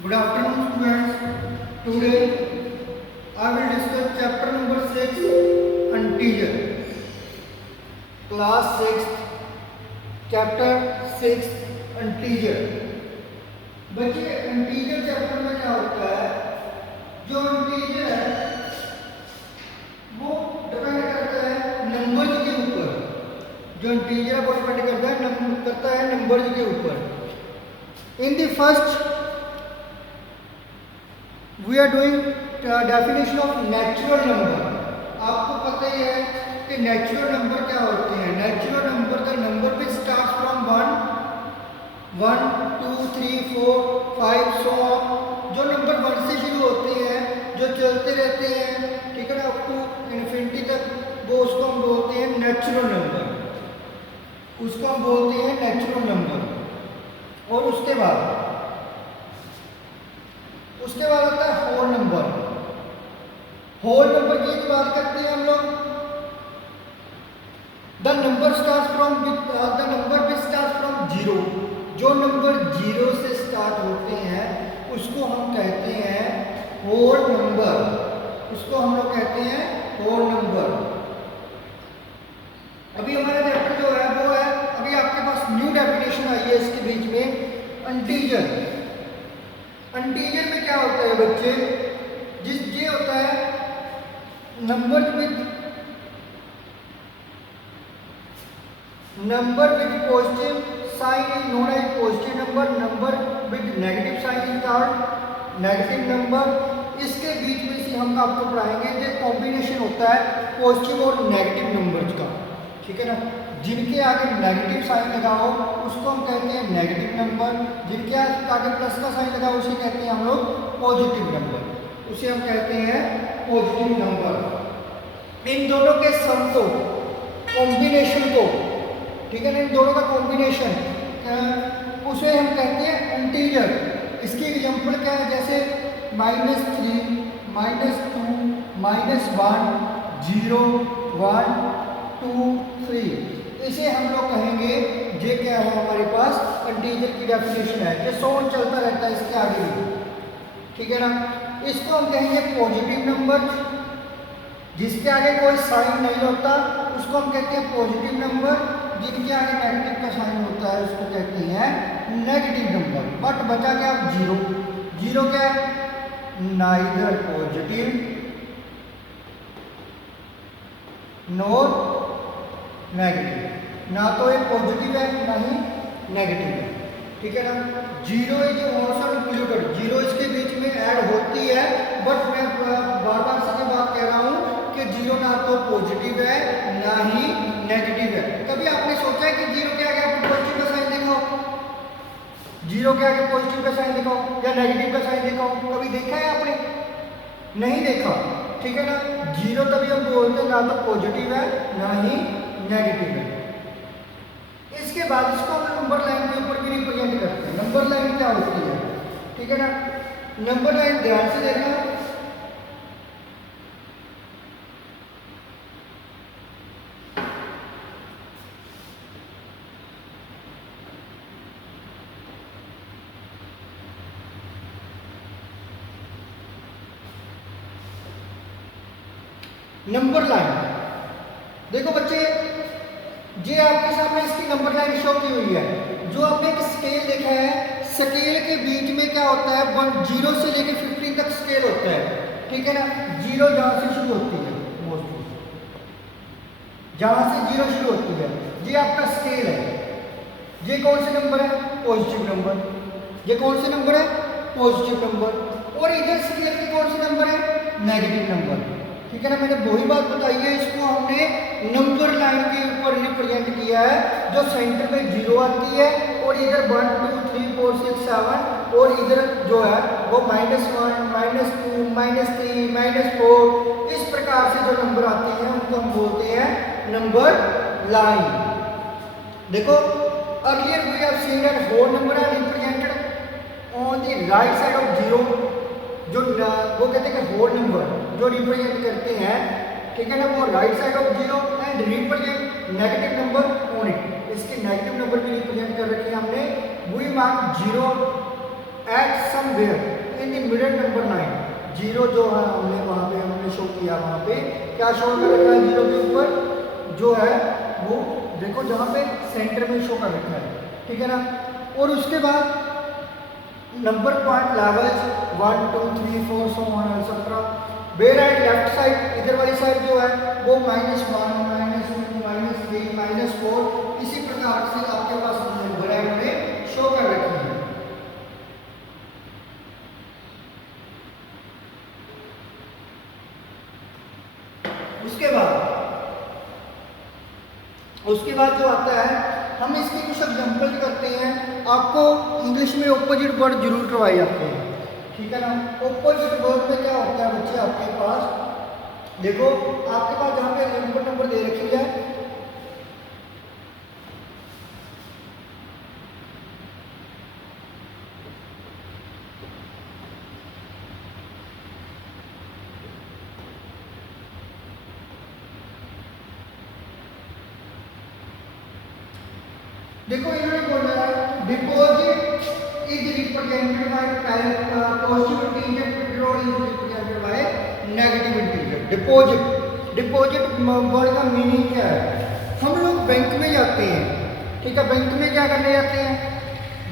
Good afternoon, students. Today I will discuss chapter number 6, Integer. Class 6, chapter 6, Integer. बच्चे integer chapter में क्या होता है? जो इंटीजर है वो डिपेंड करता है नंबर्स के ऊपर। जो इंटीजर है वो डिपेंड करता है नंबर्स के ऊपर। In the first we are doing definition of natural number. आपको पता ही है कि नेचुरल नंबर क्या होते हैं। Natural number the number which start from 1 2 3 4 5 so on. जो नंबर 1 से शुरू होते हैं, जो चलते रहते हैं, ठीक है ना, अप टू इन्फिनिटी तक, वो उसको हम बोलते हैं नेचुरल नंबर। उसको हम बोलते हैं नेचुरल नंबर। और उसके बाद आता है होल नंबर। होल नंबर की बात करते हैं हम लोग। The number which start from 0। जो नंबर 0 से स्टार्ट होते हैं उसको हम कहते हैं होल नंबर। उसको हम लोग कहते हैं होल नंबर। अभी हमारा चैप्टर जो है वो है, अभी आपके पास न्यू डेफिनेशन आई है इसके बीच में, इंटीजर। इंटीजर में क्या होता है बच्चे? ये होता है number with positive sign is known as positive number. Number with negative sign is called negative number. इसके बीच में से हम आपको पढ़ाएंगे जो कॉम्बिनेशन होता है पॉजिटिव और नेगेटिव नंबर्स का, ठीक है ना। जिनके आगे नेगेटिव साइन लगा हो उसको हम कहते हैं नेगेटिव नंबर। जिनके आगे प्लस का साइन लगा हो उसे कहते हैं हम लोग पॉजिटिव नंबर। उसे हम कहते हैं पॉजिटिव नंबर। इन दोनों के सम को, कॉम्बिनेशन को, ठीक है ना, इन दोनों का कॉम्बिनेशन उसे हम कहते हैं इंटीजर। इसकी एग्जांपल क्या है? जैसे -3 -2 -1 0 1 2 3। इसे हम लोग कहेंगे, ये क्या है हमारे पास इंटीजर की डेफिनेशन है। जो 100 चलता रहता है इसके आगे भी, ठीक है ना। इसको हम कहेंगे पॉजिटिव नंबर। जिसके आगे कोई साइन नहीं होता उसको हम कहते हैं पॉजिटिव नंबर। जिनके आगे नेगेटिव का साइन होता है उसको कहते हैं नेगेटिव नंबर। बट बचा क्या? 0। 0 क्या है? Neither positive nor negative. ना तो ये पॉजिटिव है ना ही नेगेटिव है, ठीक है ना। 0 इज ऑल्सो इंक्लूडेड। 0 इसके बीच में ऐड होती है, बट मैं बार बार से ये बात कह रहा हूँ कि 0 ना तो पॉजिटिव है ना ही नेगेटिव है। कभी आपने सोचा है कि 0 के आगे आपको पॉजिटिव का साइन दिखाओ? 0 के आगे पॉजिटिव का साइन दिखाओ या नेगेटिव का साइन दिखाओ? कभी देखा है आपने? नहीं देखा, ठीक है ना। 0 तभी हम बोलते हैं ना तो पॉजिटिव है ना ही नेगेटिव है। इसके बाद इसको हम नंबर लाइन के ऊपर भी रिप्रेजेंट करते हैं। नंबर लाइन क्या होती है, ठीक है ना। नंबर लाइन ध्यान से देखना। नंबर लाइन देखो बच्चे, ये आपके सामने इसकी नंबर लाइन शो की हुई है। जो आपने एक स्केल देखा है, स्केल के बीच में क्या होता है? 0 से लेकर 15 तक स्केल होता है, ठीक है ना। 0 जहां से शुरू होती है, मोस्टली जहां से 0 शुरू होती है, ये आपका स्केल है। ये कौन से नंबर है? Positive number. ये कौन से नंबर है? Positive number. और इधर स्केल के कौन से नंबर है? नेगेटिव नंबर, ठीक है ना। मैंने वही बात बताई है, इसको हमने नंबर लाइन के ऊपर रिप्रेजेंट किया है। जो सेंटर में 0 आती है और इधर 1 2 3 4 6 7 और इधर जो है वो -1 -2 -3 -4, इस प्रकार से जो नंबर आते हैं उनको हम बोलते हैं नंबर लाइन। देखो, earlier we have seen that whole number are represented on the right side of 0। जो वो कहते हैं कि होल नंबर जो रिप्रेजेंट करते हैं, ठीक है ना, वो right side of 0 and represent negative number on it. इसके नेगेटिव नंबर भी रिप्रेजेंट कर रखे हैं हमने। We mark 0 at somewhere in the middle number 9, zero जो है हमने वहाँ पे हमने शो किया, वहाँ पे क्या शो कर रखा है जीरो के ऊपर जो है वो देखो जहाँ पे सेंटर में शो कर रखा है, ठीक है ना। और उसके बाद number point levels 1 2 3 4 so on etcetera. Where at left side इधर वाली साइड जो है वो -1 -2 -3 -4 इसी प्रकार से आपके पास नंबर है उन्हें शो कर रखी है। उसके बाद जो आता है हम इसके कुछ एग्जाम्पल करते हैं। आपको इंग्लिश में ऑपोजिट वर्ड जरूर करवाए जाते हैं, ठीक है ना। ऑपोजिट वर्ड में क्या होता है बच्चे, आपके पास देखो आपके पास जहाँ पे नंबर दे रखी है देखो इन्होंने बोला है deposit is represented by positive integer, withdrawal is represented by negative integer. Deposit word का मीनिंग क्या है, हम लोग बैंक में जाते हैं, ठीक है, बैंक में क्या करने जाते हैं,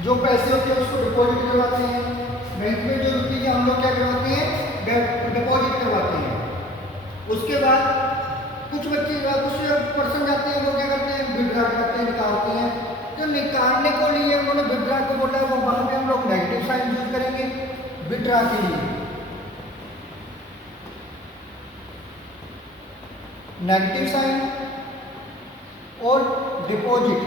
जो पैसे होते हैं उसको डिपॉजिट करवाते हैं। बैंक में जो रुपये हम लोग क्या करवाते हैं, डिपॉजिट करवाते हैं। उसके बाद कुछ बच्चे कुछ पर्सन जाते हैं वो क्या करते हैं, विड्रॉ करते हैं, निकालते हैं। जो निकालने को लिए उन्होंने विड्रॉ को बोला है वो वहां पे हम लोग नेगेटिव साइन यूज करेंगे विड्रॉ के लिए, नेगेटिव साइन। और डिपॉजिट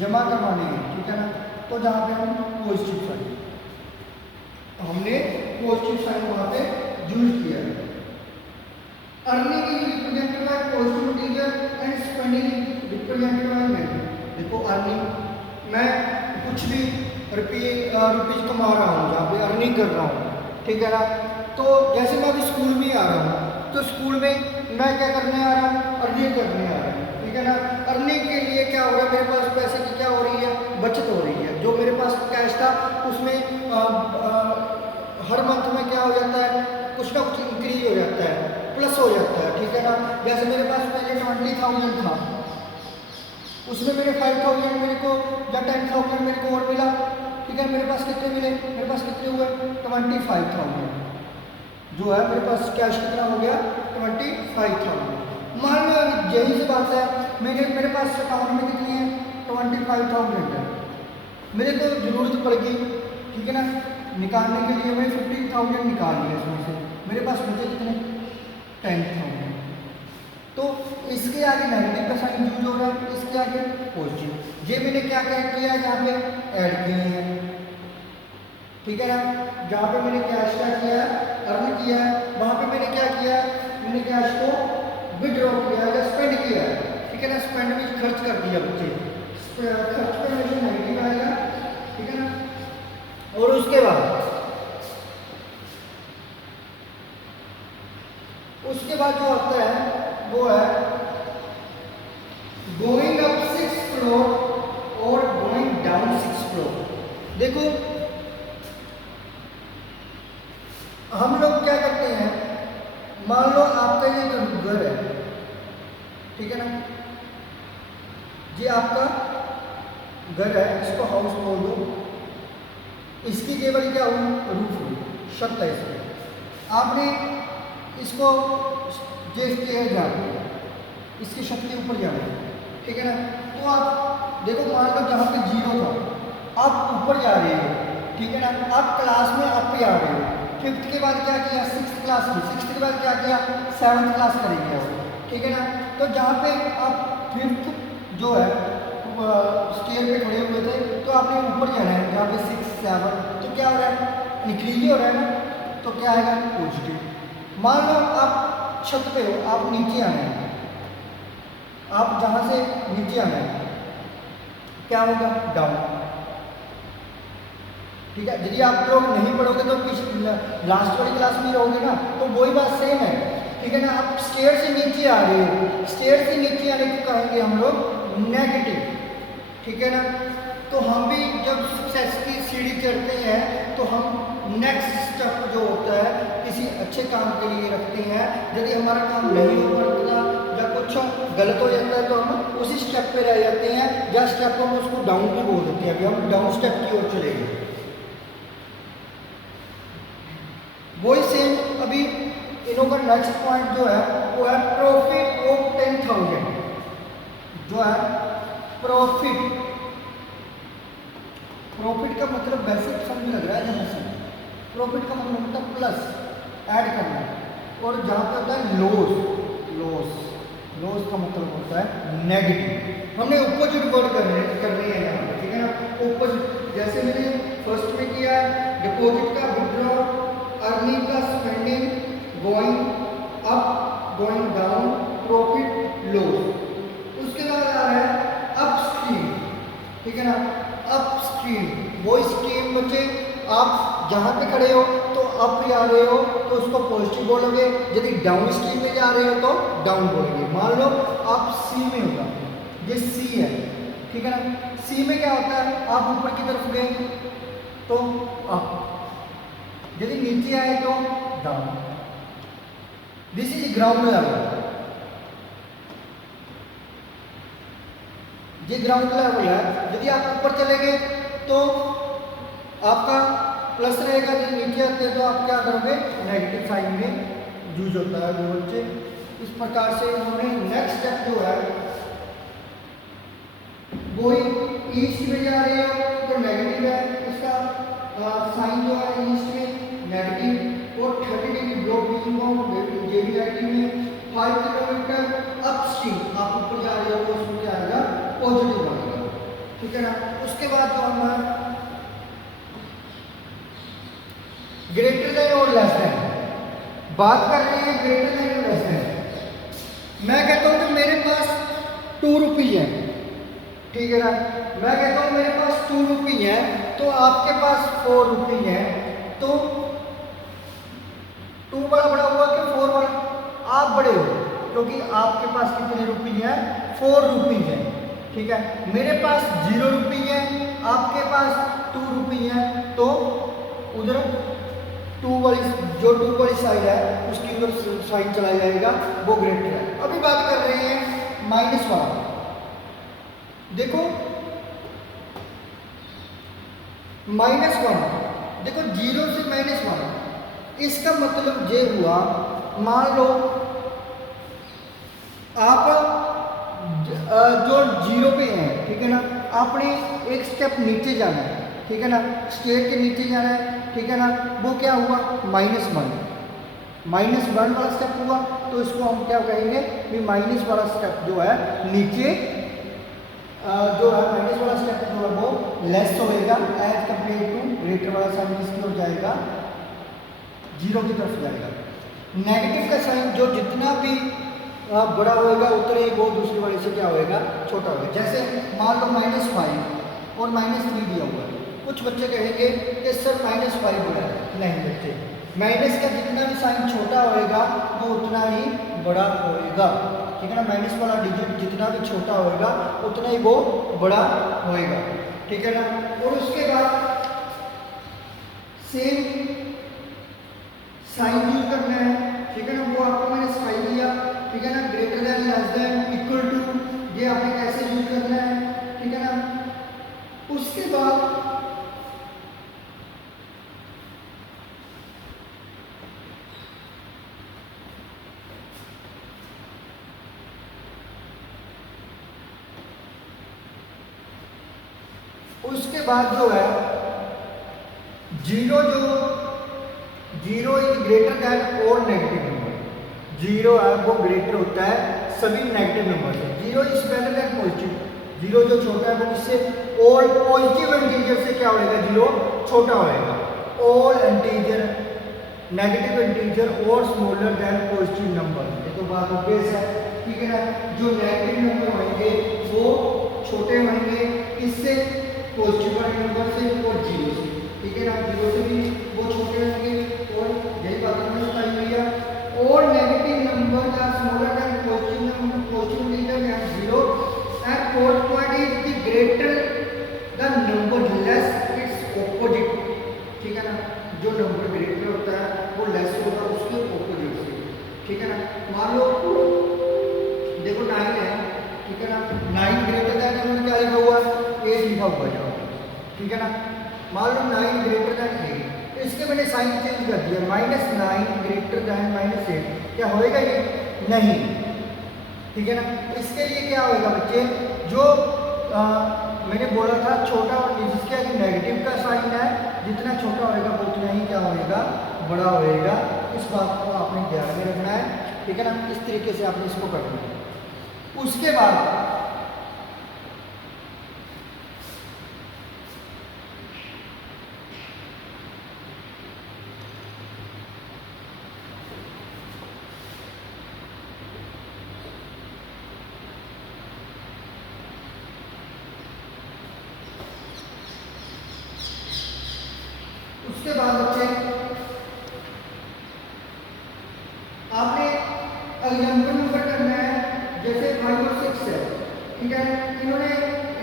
जमा करवाने हैं, ठीक है ना, तो जहां पे हम पॉजिटिव साइन, हमने पॉजिटिव साइन वहां पे यूज किया है। Earning is represented by positive integer and spending represented by negative. देखो अर्निंग, मैं कुछ भी रुपीज कमा रहा हूँ, जहाँ पे अर्निंग कर रहा हूँ, ठीक है ना। तो जैसे मैं अभी स्कूल में आ रहा हूँ तो स्कूल में मैं क्या करने आ रहा हूँ, अर्निंग करने आ रहा हूँ, ठीक है ना। अर्निंग के लिए क्या हो रहा है, मेरे पास पैसे की क्या हो रही है, बचत हो रही है। जो मेरे पास कैश था उसमें हर मंथ में क्या हो जाता है, कुछ ना कुछ इंक्रीज हो जाता है, प्लस हो जाता है, ठीक है ना। जैसे मेरे पास पहले 20,000 था, उसमें मेरे 5,000 मेरे को या 10,000 मेरे को और मिला, ठीक है। मेरे पास कितने मिले, मेरे पास कितने हुए 25,000, जो है मेरे पास कैश कितना हो गया 25,000। मान लो यही से बात है, मेरे पास अकाउंट में कितनी है 25,000 है, मेरे को जरूरत पड़ गई, ठीक है ना, निकालने के लिए मैंने 15,000 निकाल लिया, इसमें से मेरे पास बचे कितने 10,000। तो इसके आगे नेगेटिव का साइन यूज हो रहा है, इसके आगे पॉजिटिव। ये मैंने क्या क्या किया, यहाँ पे ऐड किए हैं, ठीक है ना। जहाँ पे मैंने कैश क्या किया है, अर्न किया है, वहाँ पे मैंने क्या किया है, मैंने कैश को विड्रॉ किया या स्पेंड किया है, ठीक है ना। स्पेंड में खर्च कर दिया बच्चे, खर्च पे मुझे नेगेटिव आएगा, ठीक है ना। और उसके बाद जो आता है वो है गोइंग अप 6 फ्लोर और गोइंग डाउन 6 फ्लोर। देखो हम लोग क्या करते हैं, मान लो आपका ये घर है, ठीक है ना, ये आपका घर है, इसको हाउस बोल दो, इसकी केवल क्या हुई, रूफ हुई, छत है इसकी। आपने इसको जे स्टेयर जाना है, इसकी छत के ऊपर जाना है, ठीक है ना। तो आप देखो मान लो जहाँ पे 0 था आप ऊपर जा रहे हो, ठीक है ना, आप क्लास में आप पे आ रहे हो। 5th के बाद क्या किया, 6th क्लास की, 6th के बाद क्या किया 7th क्लास करेंगे आप, ठीक है ना। तो जहाँ पे आप 5th जो है स्टेयर पे खड़े हुए थे, तो आपने ऊपर जाना है, जहाँ पे 6 7, तो क्या हो रहा है, इंक्रीज हो रहा है ना, तो क्या आएगा पॉजिटिव। मान लो आप छत पे हो, आप नीचे आना है, आप जहाँ से नीचे आना है, क्या होगा डाउन, ठीक है। यदि आप लोग नहीं पढ़ोगे तो लास्ट वाली क्लास में रहोगे ना, तो वही बात सेम है, ठीक है ना। आप स्टेयर से नीचे आ रहे हो, स्टेयर से नीचे आने को कहेंगे हम लोग नेगेटिव, ठीक है ना। तो हम भी जब सक्सेस की सीढ़ी चढ़ते हैं तो हम नेक्स्ट स्टेप जो होता है किसी अच्छे काम के लिए रखते हैं। यदि हमारा काम नहीं हो पाता या कुछ गलत हो जाता है तो हम उसी स्टेप पे रह जाते हैं, या स्टेप को हम उसको डाउन भी बोल देते हैं। अभी हम डाउन स्टेप की ओर चलेंगे। वही सेम अभी इनों का नेक्स्ट पॉइंट जो है वो है प्रॉफिट ऑफ 10,000। जो है प्रॉफिट, प्रॉफिट का मतलब वैसे समझ लग रहा है जहाँ से प्रॉफिट का मतलब होता है प्लस ऐड करना, और जहाँ पे होता है लॉस, लॉस का मतलब होता है नेगेटिव। हमने ऑपोजिट वर्ड कर रहे हैं यहाँ पे, ठीक है ना। ऑपोजिट जैसे मैंने फर्स्ट में किया डिपॉजिट का विड्रॉ, अर्निंग का spending, going up going down, profit loss. उसके बाद आ रहा है अपस्ट्रीम, ठीक है ना। अपस्ट्रीम वो स्ट्रीम बच्चे आप जहाँ पे खड़े हो तो अप जा रहे हो तो उसको पॉजिटिव बोलोगे, यदि डाउन स्ट्रीम में जा रहे हो तो डाउन बोलोगे। मान लो आप सी में होगा, ये सी है, ठीक है ना। सी में क्या होता है, आप ऊपर की तरफ गए तो अप, यदि नीचे आए तो down. This is ground level, ये ग्राउंड लेवल है। यदि आप ऊपर चले गए तो आपका प्लस रहेगा, यदि नीचे आते हैं तो आप क्या करोगे, नेगेटिव साइन में यूज होता है वो बच्चे। इस प्रकार से हमने नेक्स्ट स्टेप जो है वो ईस्ट में जा रहे हो तो नेगेटिव है, इसका साइन जो है ईस्ट में नेगेटिव, और 30 डिग्री ब्लॉक ये भी नेगेटिव में। 5 किलोमीटर अपस्ट्रीम आप ऊपर जा रहे हो तो उसमें क्या आएगा, पॉजिटिव आएगा, ठीक है ना। उसके बाद जो हम ग्रेटर देन और लेस देन बात कर रहे हैं, ग्रेटर देन और लेस देन। मैं कहता हूं कि मेरे पास 2 रुपये है, ठीक है ना। मैं कहता हूं मेरे पास 2 रुपये है तो आपके पास 4 रुपये है, तो 2 बड़ा बड़ा हुआ कि 4 बड़ा, आप बड़े हो क्योंकि आपके पास कितने रुपये हैं, 4 रुपये हैं, ठीक है। मेरे पास 0 रुपये है, आपके पास 2 रुपये है, तो उधर 2 वाली जो 2 वाली साइड है उसकी उधर साइन चला जाएगा, वो ग्रेटर है। अभी बात कर रहे हैं माइनस वाला। देखो -1, देखो 0 से -1, इसका मतलब ये हुआ, मान लो आप जो 0 पे हैं, ठीक है ना, आपने एक स्टेप नीचे जाना है, ठीक है ना, स्टेट के नीचे जाना है, ठीक है ना। वो क्या हुआ, -1 वाला स्टेप हुआ, तो इसको हम क्या कहेंगे कि माइनस वाला स्टेप जो है नीचे जो है माइनस वाला स्टेप जो है वो लेस होएगा एज कंपेयर टू ग्रेटर वाला साइन किसकी ओर जाएगा, 0 की तरफ जाएगा। नेगेटिव का साइन जो जितना भी बड़ा होएगा उतना ही वो दूसरी वाले से क्या होएगा, छोटा होगा। जैसे मान लो -5 और -3 दिया हुआ है, कुछ बच्चे कहेंगे कि सर -5 बड़ा है, नहीं बच्चे, माइनस का जितना भी साइन छोटा होएगा वो उतना ही बड़ा होएगा, ठीक है ना। माइनस वाला डिजिट जितना भी छोटा होएगा उतना ही वो बड़ा होएगा, ठीक है ना। और उसके बाद सेम साइन यूज करना है, ठीक है ना। वो आपको मैंने साइन दिया, ठीक है ना, greater than less than equal to, ये आपने कैसे यूज करना है, ठीक है ना। उसके बाद जो है 0 इज ग्रेटर देन और नेगेटिव नंबर, 0 है वो ग्रेटर होता है सभी नेगेटिव नंबर से। 0 इज बेटर देन पॉजिटिव, 0 जो छोटा है वो किससे, ऑल पॉजिटिव इंटीजर से क्या होएगा, 0 छोटा होएगा। ऑल इंटीजर नेगेटिव इंटीजर और स्मॉलर देन पॉजिटिव नंबर, ये तो बात ऑब्वियस है, ठीक है ना। जो नेगेटिव नंबर होंगे वो छोटे होंगे इससे, पॉजिटिव वाले नंबर से और 0 से, ठीक है ना। 0 से भी वो छोटे होंगे, और यही बात हमने बताई हुई है। और नेगेटिव नंबर का smaller than positive number, positive integer and 0 and fourth point is the greater the number less it's opposite ठीक है ना। मान लो देखो 9 है, ठीक है ना, 9 ग्रेटर दैन इन्होंने क्या लिखा हुआ है, 8 लिखा हुआ है, ठीक है ना। मान लो 9 ग्रेटर दैन 8, इसके मैंने साइन चेंज कर दिया, -9 ग्रेटर दैन -8, क्या होएगा ये, नहीं, ठीक है ना। इसके लिए क्या होएगा बच्चे, जो मैंने बोला था छोटा और जिसके आगे नेगेटिव का साइन है, जितना छोटा होएगा वो उतना ही क्या होएगा, बड़ा होएगा। इस बात को आपने ध्यान में रखना है, ठीक है ना। इस तरीके से आपने इसको करना है। उसके बाद बच्चे आपने एग्जाम्पल नंबर करना है, जैसे 5 और 6 है, ठीक है। इन्होंने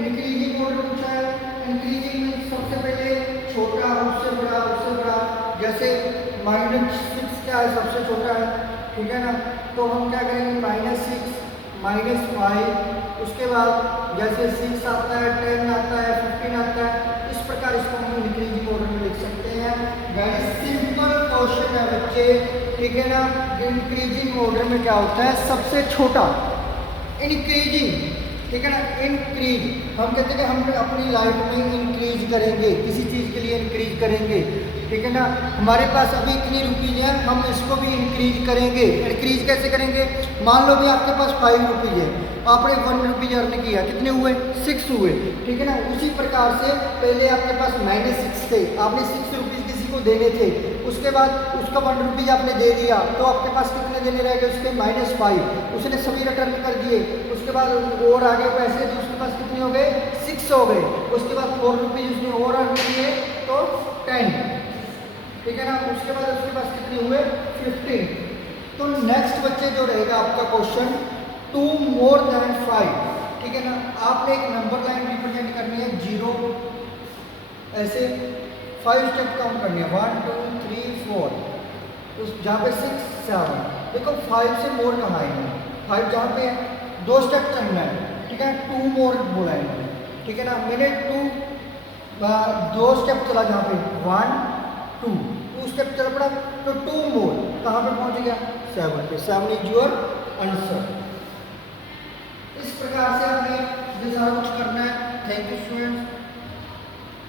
इंक्रीजिंग ऑर्डर पूछा है, इंक्रीजिंग में सबसे पहले छोटा, उससे बड़ा, जैसे -6 क्या है, सबसे छोटा है, ठीक है ना। तो हम क्या करेंगे, -6 -5, उसके बाद जैसे 6 आता है, 10 आता है, 15 आता है, इस प्रकार इसको हम इंक्रीजिंग ऑर्डर में लिख सकते हैं। वेरी सिंपल क्वेश्चन है बच्चे, ठीक है ना। इंक्रीजिंग ऑर्डर में क्या होता है, सबसे छोटा इंक्रीजिंग, ठीक है ना। इंक्रीज हम कहते हैं कि हम अपनी लाइफ में इंक्रीज करेंगे, किसी चीज़ के लिए इंक्रीज करेंगे, ठीक है ना। हमारे पास अभी इतनी रुपीज़ हैं, हम इसको भी इंक्रीज करेंगे। इंक्रीज कैसे करेंगे, मान लो भी आपके पास 5 रुपीज़ है, आपने 1 रुपीज़ अर्न किया, कितने हुए, 6 हुए, ठीक है ना। उसी प्रकार से पहले आपके पास -6 थे, आपने 6 रुपीज़ किसी को देने थे, उसके बाद उसका 1 रुपीज़ आपने दे दिया, तो आपके पास कितने देने रह गए, उसके -5, उसने सभी रिटर्न कर दिए। उसके बाद और आगे पैसे तो उसके पास कितने हो गए, 6 हो गए। उसके बाद 4 रुपीज़ उसने और अर्न किए तो 10, ठीक है ना। उसके बाद उसके पास कितने हुए, 15। तो नेक्स्ट बच्चे जो रहेगा आपका क्वेश्चन 2 मोर देन 5, ठीक है ना। आपने एक नंबर लाइन रिप्रेजेंट करनी है 0, ऐसे 5 स्टेप काउंट करनी है, 1 2 3 4, उस जहाँ पे 6 7, देखो 5 से मोर कहाँ आएंगे, 5 जहाँ पे है 2 स्टेप चलना है, ठीक है। 2 मोर बोला है, ठीक है ना। मैंने 2 स्टेप चला, जहाँ पे 1 2 स्टेप चल पड़ा, तो 2 मोर कहाँ पे पहुँच गया, 7 पे। 7 इज योर आंसर। इस प्रकार से आपने ये सारा कुछ करना है। Thank you students.